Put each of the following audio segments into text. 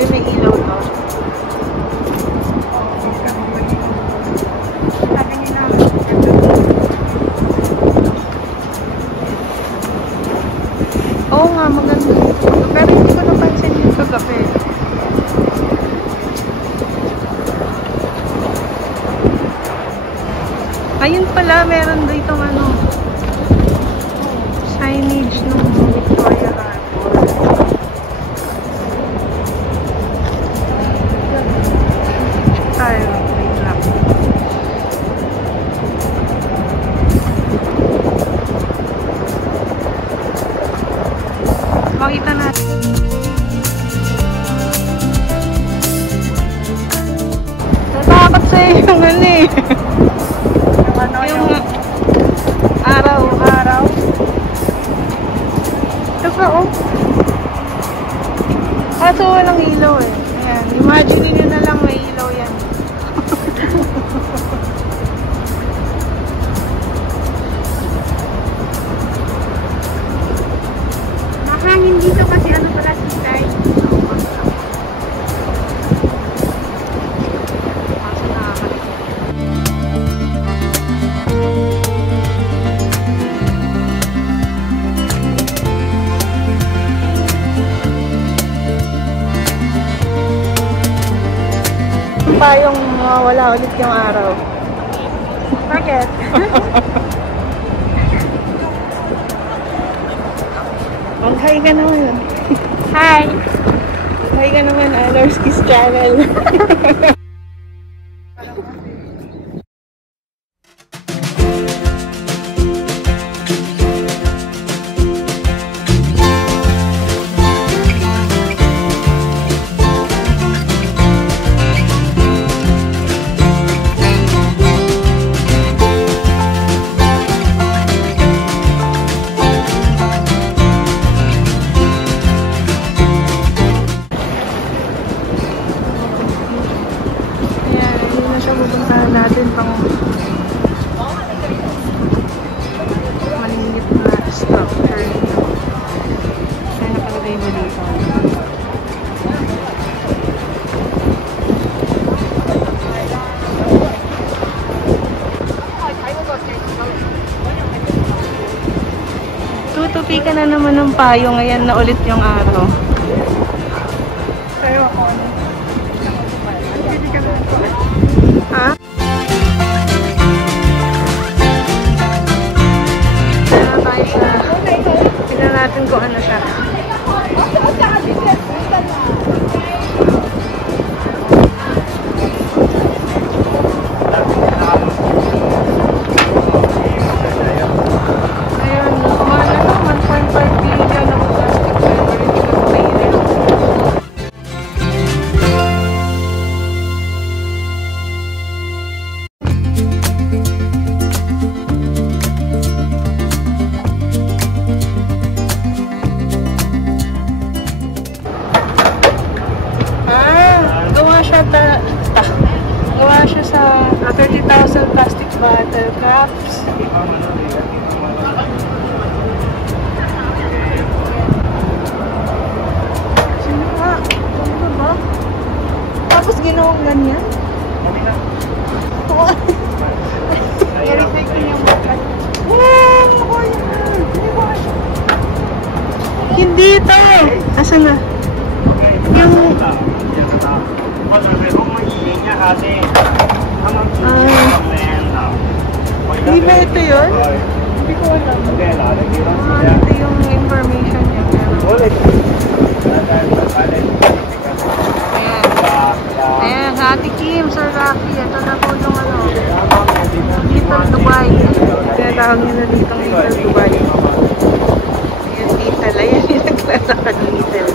Hindi, may ilaw to. Oo nga, maganda ito. Pero hindi ko napansin yung kagabi. Ayun pala, meron dito ano, signage ng Victoria Harbor. Ay, wait lang. Makita natin. Natakot sa'yo yung ano eh. Yung araw-araw. Totoo. Kaso walang ilaw eh. Ayan, imagine nyo na lang may ilaw yan. Mahangin dito kasi ano pala sitay. Pa yung wala ulit yung araw. Bakit? Mag-hi ka naman. Hi! Hi ka naman, Lhorsky's channel. Pupuntahan natin pang maliit na structure nito. Kaya nakalagay mo dito. Tutupi ka na naman ng payo ngayon na ulit yung araw. Pero ako ano? Ha? Tignan natin kung ano siya. Ayun, kumana na 1.5 billion ng plastic beverage container. Gawa siya sa 30,000 plastic bottle caps. Sino nga? Ano ba? Tapos ginawang ganyan? I-recycle yung bakal. Wow! Hindi ito! Asan na? Yung... Hindi ba ito yun? Hindi ko alam. Ito yung information niya. Ayan, sa Ate Kim, Sir Rocky. Ito na po yung ano. Little Dubai. Kaya tawag nila dito ng Little Dubai. Ayan, Little. Ayan, yung naglalakad ng Little.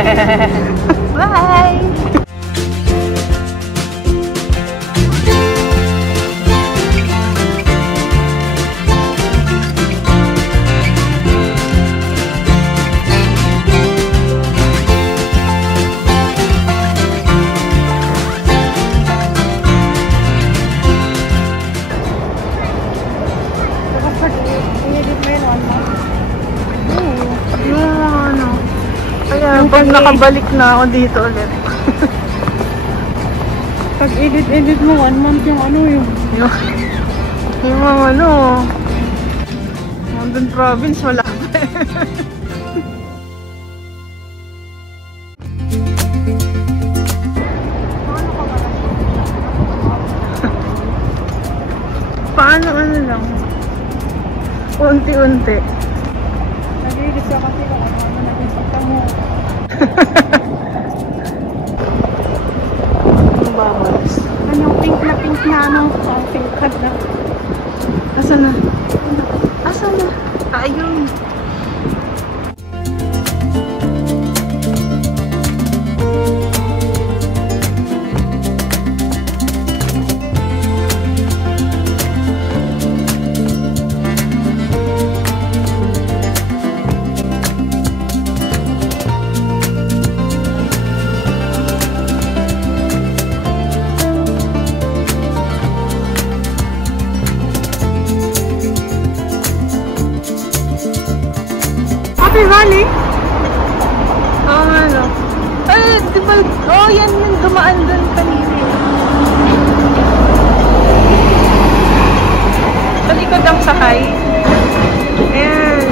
Bye! Pag nakabalik na ako dito ulit. Pag edit mo 1 month yung ano yung mga ano Mountain Province wala pa. Paano ano lang unti-unti nag-edit ka kasi kung ano naging pagka mo. Babas. Anong pink na ano? Ang pink card na. Asa na? Asa na? Ayun. Happy Valley? Oo nga no. Ay, di ba? Oh, yan yung dumaan dun kanina. Sa likod ang sakay. Ayan.